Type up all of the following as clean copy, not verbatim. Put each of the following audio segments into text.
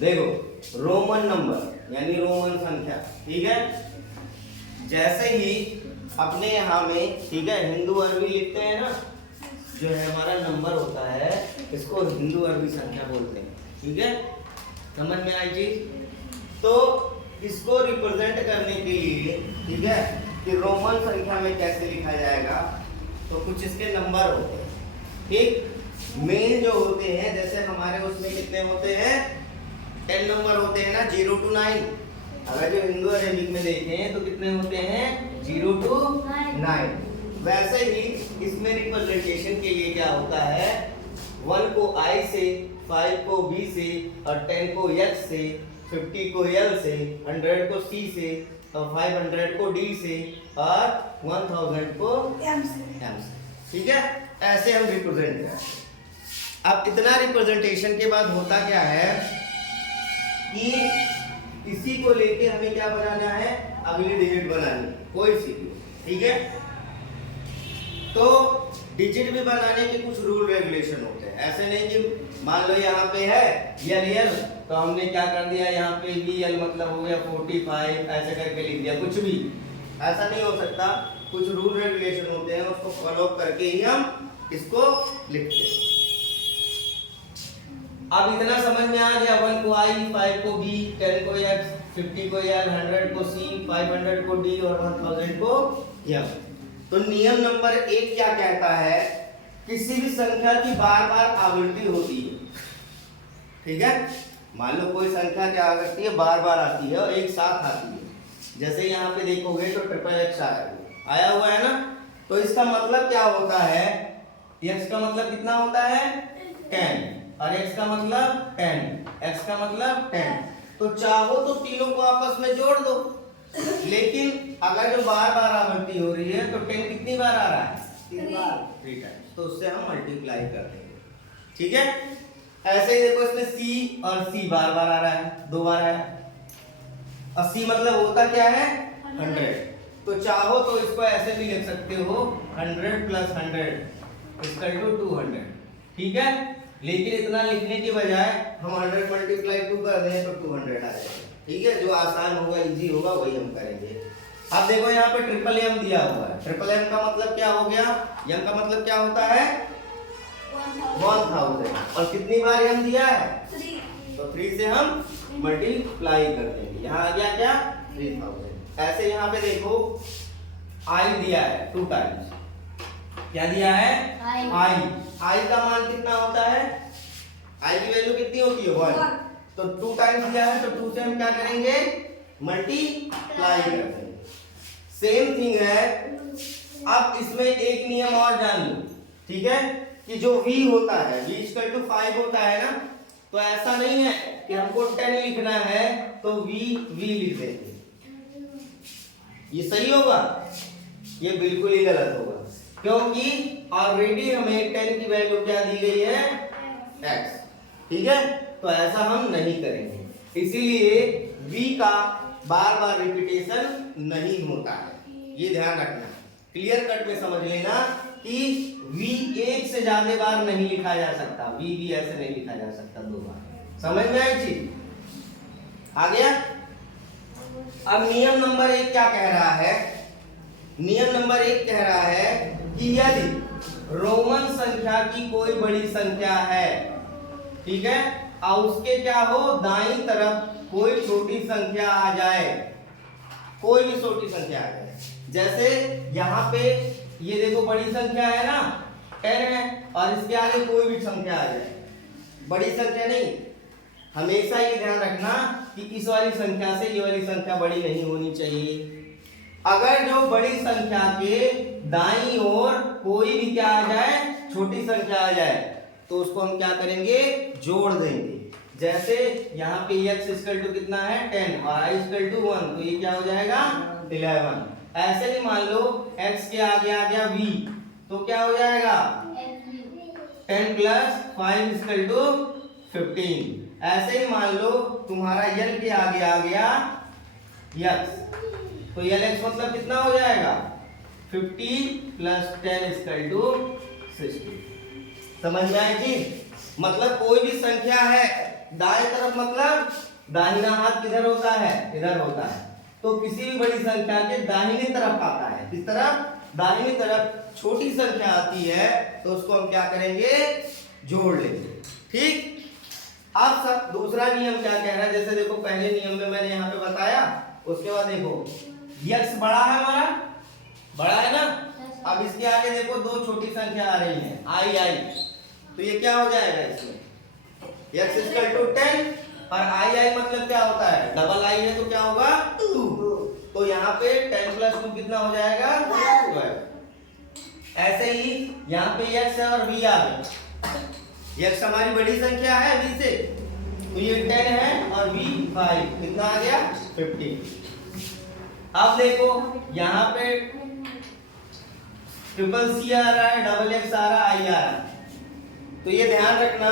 देखो Roman number यानी Roman संख्या, ठीक है। जैसे ही अपने यहाँ में, ठीक है, हिंदू अरबी लिखते हैं ना, जो है हमारा नंबर होता है इसको हिंदू अरबी संख्या बोलते हैं, ठीक है। समझ में आई चीज? तो इसको रिप्रेजेंट करने के लिए, ठीक है, कि रोमन संख्या में कैसे लिखा जाएगा, तो कुछ इसके नंबर होते हैं, ठीक। मेन जो होते हैं, जैसे हमारे उसमें कितने होते हैं, 10 नंबर होते हैं ना, 0 to 9। अगर जो हिंदू अरेबिक में देखें तो कितने होते हैं, 0 to 9। वैसे ही इसमें रिप्रेजेंटेशन के लिए क्या होता है, 1 को I से, 5 को B से, और 10 को X से, 50 को L से, 100 को C से, और 500 को D से, और 1000 को M से, ठीक है। ऐसे हम रिप्रेजेंट करते हैं। अब इतना रिप्रेजेंटेशन के बाद होता क्या है कि इसी को लेके हमें क्या बनाना है, अगली डिजिट बनानी, कोई सी भी, ठीक है। तो डिजिट भी बनाने के कुछ रूल रेगुलेशन होते हैं। ऐसे नहीं कि मान लो यहाँ पे है यल तो हमने क्या कर दिया, यहाँ पे भी यल मतलब हो गया 45, ऐसे करके लिख दिया, कुछ भी ऐसा नहीं हो सकता। कुछ रूल रेगुलेशन होते हैं, उसको फॉलो करके ही हम इसको लिखते हैं। अब इतना समझ में आ गया, 1 को I, 5 को B, 10 को X, 50 को L, 100 को C, 500 को D और 1000 को M। तो नियम नंबर 1 क्या कहता है, किसी भी संख्या की बार बार आवृत्ति होती है, ठीक है। मान लो कोई संख्या क्या करती है, बार बार आती है और एक साथ आती है। जैसे यहाँ पे देखोगे तो XXX आया हुआ है ना, तो इसका मतलब क्या होता है, x का मतलब कितना होता है 10, और x का मतलब 10, x का मतलब 10। तो चाहो तो तीनों को आपस में जोड़ दो, लेकिन अगर जो बार बार आवृत्ति हो रही है तो 10 कितनी बार आ रहा है, 3 बार, 3 टाइम्स, तो उससे हम मल्टीप्लाई कर देंगे, ठीक है। ऐसे ही देखो इसमें c और c बार बार आ रहा है, 2 बार आया, और c मतलब होता क्या है 100। तो चाहो तो इसको ऐसे भी लिख सकते हो 100 + 100 = 200, ठीक है। लेकिन इतना लिखने की बजाय हम 100 × 2 कर दें तो 200 आ जाएगा, ठीक है। जो आसान होगा, इजी होगा, वही हम करेंगे। अब देखो यहाँ पे ट्रिपल एम दिया हुआ है। ट्रिपल एम का मतलब क्या हो गया, एम का मतलब क्या होता है 1000, और कितनी बार एम दिया है 3, तो 3 से हम मल्टीप्लाई कर देंगे। यहाँ आ गया क्या 3000। ऐसे यहाँ पे देखो आई दिया है 2 टाइम्स, क्या दिया है आई का मान कितना होता है, आई की वैल्यू कितनी होती है 1, तो 2 टाइम्स दिया है, तो 2 से हम क्या करेंगे मल्टीप्लाई कर देंगे। सेम थिंग है। अब इसमें एक नियम और जान लो, ठीक है, कि जो v होता है, v = 5 होता है ना, तो ऐसा नहीं है कि हमको 10 लिखना है तो v लिख देंगे, ये सही होगा, ये बिल्कुल ही गलत होगा, क्योंकि ऑलरेडी हमें 10 की वैल्यू क्या दी गई है x, ठीक है। तो ऐसा हम नहीं करेंगे, इसीलिए v का बार बार रिपीटेशन नहीं होता है, ये ध्यान रखना। क्लियर कट में समझ लेना कि v एक से ज्यादा बार नहीं लिखा जा सकता, v भी ऐसे नहीं लिखा जा सकता 2 बार। समझ में आई चीज, आ गया। अब नियम नंबर 1 क्या कह रहा है, नियम नंबर 1 कह रहा है कि यदि रोमन संख्या की कोई बड़ी संख्या है, ठीक है, और उसके क्या हो दाईं तरफ कोई छोटी संख्या आ जाए, कोई भी छोटी संख्या आ जाए। जैसे यहाँ पे ये देखो बड़ी संख्या है ना 10 है, और इसके आगे कोई भी संख्या आ जाए, बड़ी संख्या नहीं, हमेशा ये ध्यान रखना कि इस वाली संख्या से ये वाली संख्या बड़ी नहीं होनी चाहिए। अगर जो बड़ी संख्या के दाईं ओर कोई भी क्या आ जाए, छोटी संख्या आ जाए, तो उसको हम क्या करेंगे जोड़ देंगे। जैसे यहाँ पे x = कितना है 10 और I = 1, तो ये क्या हो जाएगा 11। ऐसे ही मान लो x के आगे आ गया v, तो क्या हो जाएगा 10 + 5 = 15। ऐसे ही मान लो तुम्हारा l के आगे आ गया x, तो lx मतलब कितना हो जाएगा 50 + 10 = 60। समझ में आई चीज, मतलब कोई भी संख्या है दाएं तरफ मतलब दाहिना हाथ किधर होता है, इधर होता है। तो किसी भी बड़ी संख्या के दाहिनी तरफ आता है, किस तरफ, दाहिनी तरफ छोटी संख्या आती है तो उसको हम क्या करेंगे, जोड़ लेंगे। ठीक। अब सब दूसरा नियम क्या कह रहा है, जैसे देखो पहले नियम में मैंने यहाँ पे बताया, उसके बाद देखो x बड़ा है, हमारा बड़ा है ना। अब इसके आगे देखो दो छोटी संख्या आ रही है i, तो ये क्या हो जाएगा, इसमें x इक्वल टू 10 और i मतलब क्या होता है, डबल i है तो क्या होगा 2, तो यहाँ पे 10 प्लस 2 कितना हो जाएगा 12। ऐसे ही यहाँ पे x है और v आ गए, x हमारी बड़ी संख्या है v से, तो ये 10 है और v 5, कितना आ गया 15। अब देखो यहाँ पे ट्रिपल सी आ रहा है, डबल एक्स आ रहा है, आई आ रहा है, तो ये ध्यान रखना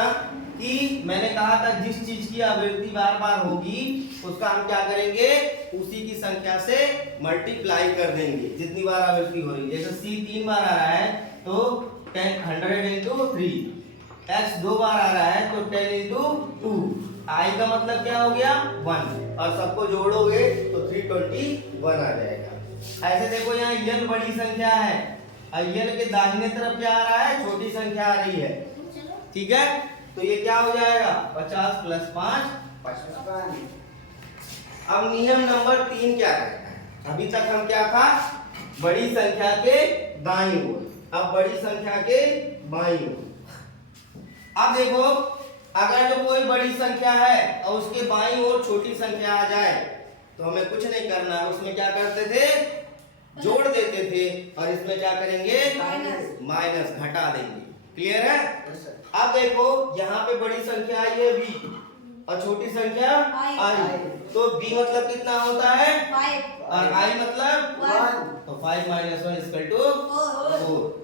कि मैंने कहा था जिस चीज की आवृत्ति बार बार होगी उसका हम क्या करेंगे, उसी की संख्या से मल्टीप्लाई कर देंगे जितनी बार आवृत्ति हो रही है। जैसे सी 3 बार आ रहा है तो 100 इंटू 3, एक्स 2 बार आ रहा है तो 10 इंटू 2, आई का मतलब क्या हो गया 1, और सबको जोड़ोगे तो 321 आ जाएगा। ऐसे देखो यहाँ यल बड़ी संख्या है, यल के दाहिने तरफ क्या आ रहा है, छोटी संख्या आ रही है, ठीक है, तो ये क्या हो जाएगा 50 प्लस 5 55। अब नियम नंबर 3 क्या कहता है, अभी तक हम क्या था, बड़ी संख्या के दाईं ओर, अब बड़ी संख्या के बाईं ओर। अब देखो अगर जो कोई बड़ी संख्या है और उसके बाईं ओर छोटी संख्या आ जाए तो हमें कुछ नहीं करना है, उसमें क्या करते थे, जोड़ देते थे, और इसमें क्या करेंगे, माइनस घटा देंगे। क्लियर है। अब देखो यहाँ पे बड़ी संख्या आई है v और छोटी संख्या i, तो b मतलब कितना होता है 5 और i मतलब 1, तो 5 माइनस 1 इक्वल टू 4।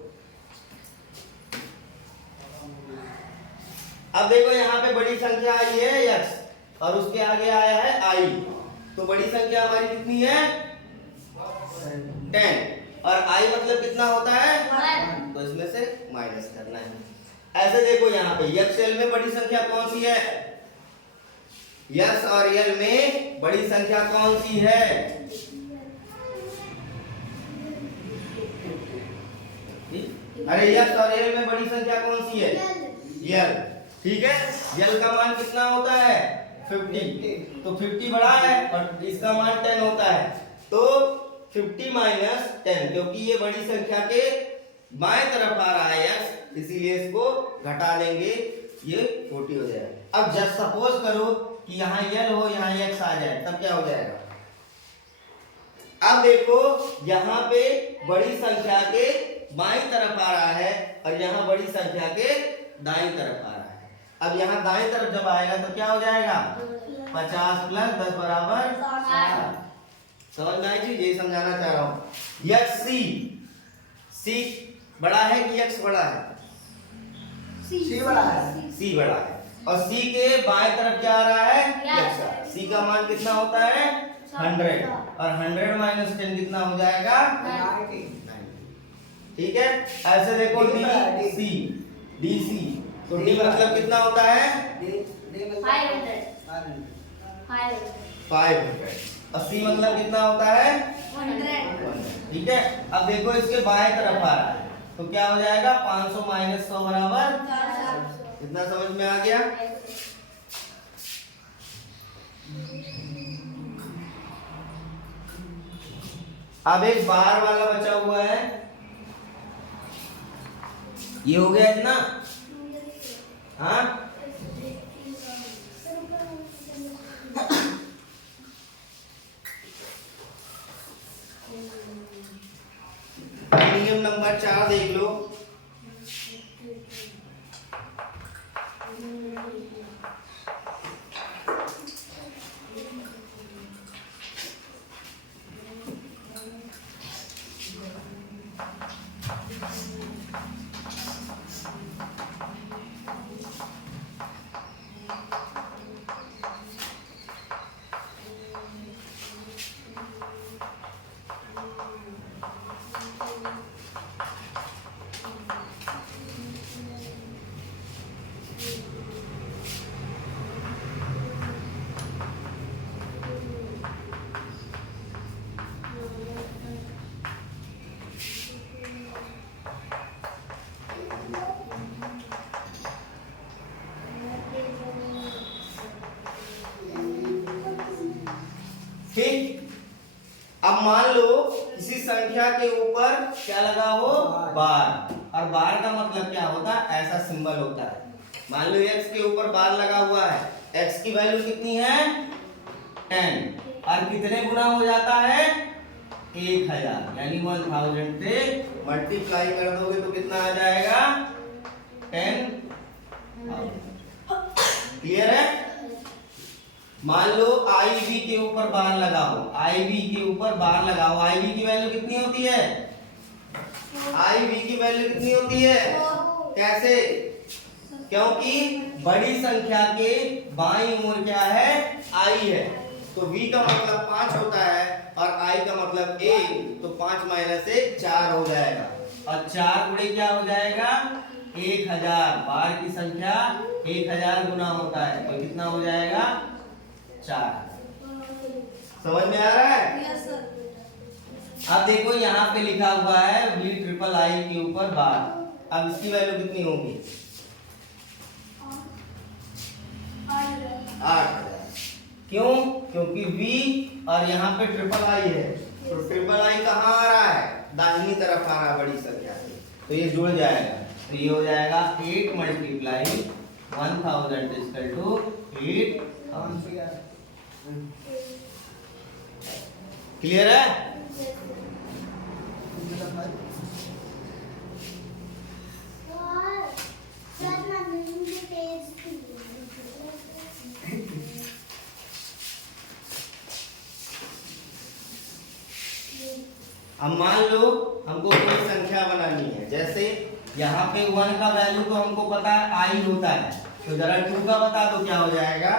अब देखो यहाँ पे बड़ी संख्या आई है x और उसके आगे आया है i, तो बड़ी संख्या हमारी कितनी है 10 और i मतलब कितना होता है 1, तो इसमें से माइनस करना है। ऐसे देखो यहाँ पे x l में बड़ी संख्या कौन सी है, x और l में बड़ी संख्या कौन सी है, अरे x और l में बड़ी संख्या कौन सी है, l, ठीक है। l का मान कितना होता है 50, तो 50 बड़ा है और इसका मान 10 होता है, तो 50 माइनस 10, क्योंकि ये बड़ी संख्या के बाएं तरफ आ रहा है x, इसीलिए इसको घटा लेंगे, ये 40 हो जाएगा। अब जस्ट सपोज करो कि यहाँ l हो, यहाँ x आ जाए, तब क्या हो जाएगा। अब देखो यहाँ पे बड़ी संख्या के बाईं तरफ आ रहा है और यहाँ बड़ी संख्या के दाईं तरफ आ रहा है। अब यहाँ दाईं तरफ जब आएगा तो क्या हो जाएगा 50 प्लस 10 बराबर 60। समझ में आई चीज, यही समझाना चाह रहा हूँ। x c बड़ा है कि x बड़ा है, c बड़ा है, c बड़ा है, और c के बाएं तरफ क्या आ रहा है x, c का मान कितना होता है 100 और 100 माइनस 10 कितना हो जाएगा 90, ठीक है। ऐसे देखो DC, तो d मतलब कितना होता है 500 और c मतलब कितना होता है 100, ठीक है। अब देखो इसके बाएं तरफ आ रहा है तो क्या हो जाएगा 500 माइनस 100 बराबर 400, कितना समझ में आ गया। अब एक बाहर वाला बचा हुआ है, ये हो गया इतना, हाँ नियम नंबर 4 देख लो। ठीक। अब मान लो किसी संख्या के ऊपर क्या लगा हो, बार, और बार का मतलब क्या होता है, ऐसा सिंबल होता है। मान लो x के ऊपर बार लगा हुआ है, x की वैल्यू कितनी है 10, और कितने गुना हो जाता है 1000, यानी 1000 से मल्टीप्लाई कर दोगे तो कितना आ जाएगा 10,000। क्लियर है। मान लो IB के ऊपर बार लगाओ, IB के ऊपर बार लगाओ, IB की वैल्यू कितनी होती है, IB की वैल्यू कितनी होती है, कैसे, क्योंकि बड़ी संख्या के बाईं ओर क्या है, I है, तो V का मतलब 5 होता है और I का मतलब 1, तो 5 माइनस 1 4 हो जाएगा, और 4 गुणे क्या हो जाएगा 1000। बार की संख्या 1000 गुना होता है, तो कितना हो जाएगा 4। समझ में आ रहा है। Yes sir. अब देखो यहाँ पे लिखा हुआ है V∠I के ऊपर बार, अब इसकी वैल्यू कितनी होगी 8। क्यों, क्योंकि V और यहाँ पे I है, तो I कहाँ आ रहा है, दाहिनी तरफ आ रहा है बड़ी संख्या से, तो ये जुड़ जाएगा, तो ये हो जाएगा 8 मल्टीप्लाई 1000 इक्वल टू 8,000। क्लियर है। अब मान लो हमको कोई संख्या बनानी है, जैसे यहाँ पे 1 का वैल्यू तो हमको पता है I होता है, तो जरा 2 का बता दो क्या हो जाएगा।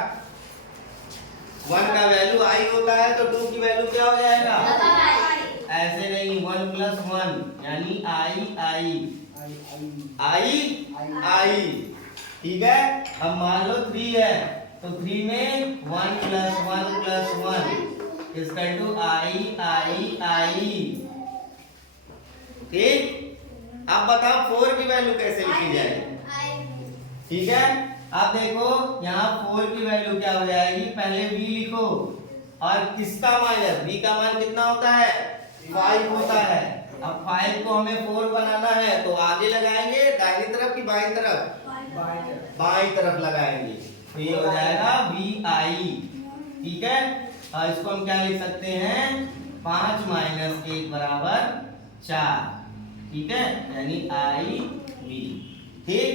1 का वैल्यू I होता है तो 2 की वैल्यू क्या हो जाएगा, ऐसे नहीं, 1 + 1 यानी I। ठीक है। अब मान लो 3 है, तो 3 में 1 + 1 + 1 इक्वल टू I। ठीक। अब बताओ 4 की वैल्यू कैसे लिखी जाएगी। ठीक है। अब देखो यहाँ 4 की वैल्यू क्या हो जाएगी, पहले V लिखो, और किसका माइनस, V का मान कितना होता है 5 होता है। अब 5 को हमें 4 बनाना है, तो आगे लगाएंगे दाहिनी तरफ की बाईं तरफ, बाईं तरफ लगाएंगे, तो ये हो जाएगा VI। ठीक है। और इसको हम क्या लिख सकते हैं, 5 - 1 = 4। ठीक है, यानी IV। ठीक।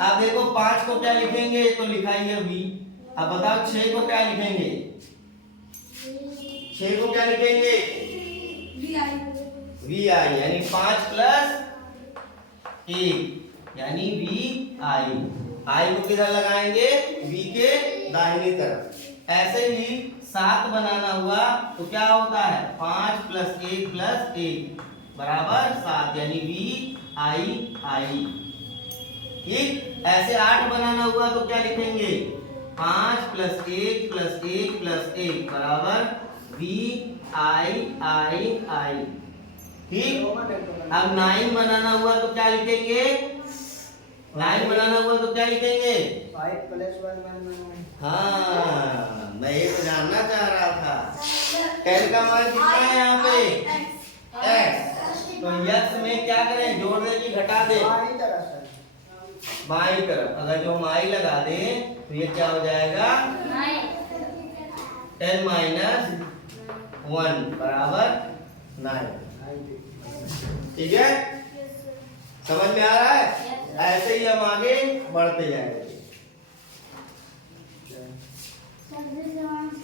अब देखो 5 को क्या लिखेंगे, तो लिखा ही है V। अब बताओ 6 को क्या लिखेंगे, 6 को क्या लिखेंगे VI, यानी 5 + 1 यानी VI। I को किधर लगाएंगे, V के दाहिनी तरफ। ऐसे ही 7 बनाना हुआ तो क्या होता है, 5 + 1 + 1 बराबर 7, यानी VII। ठीक। ऐसे 8 बनाना हुआ तो क्या लिखेंगे, 5 + 1 + 1 + 1 बराबर VII। ठीक। अब 9 बनाना हुआ तो क्या लिखेंगे, 9 बनाना हुआ तो क्या लिखेंगे, 5 + 1 हाँ, मैं ये तो जानना चाह रहा था। 10 का मान कितना है यहाँ पे x, तो x में क्या करें, जोड़ दे कि घटा दे, बाईं तरफ। अगर जो हम I लगा दें तो ये क्या हो जाएगा 10 - 1 बराबर 9। ठीक है, समझ में आ रहा है। ऐसे ही हम आगे बढ़ते जाएंगे।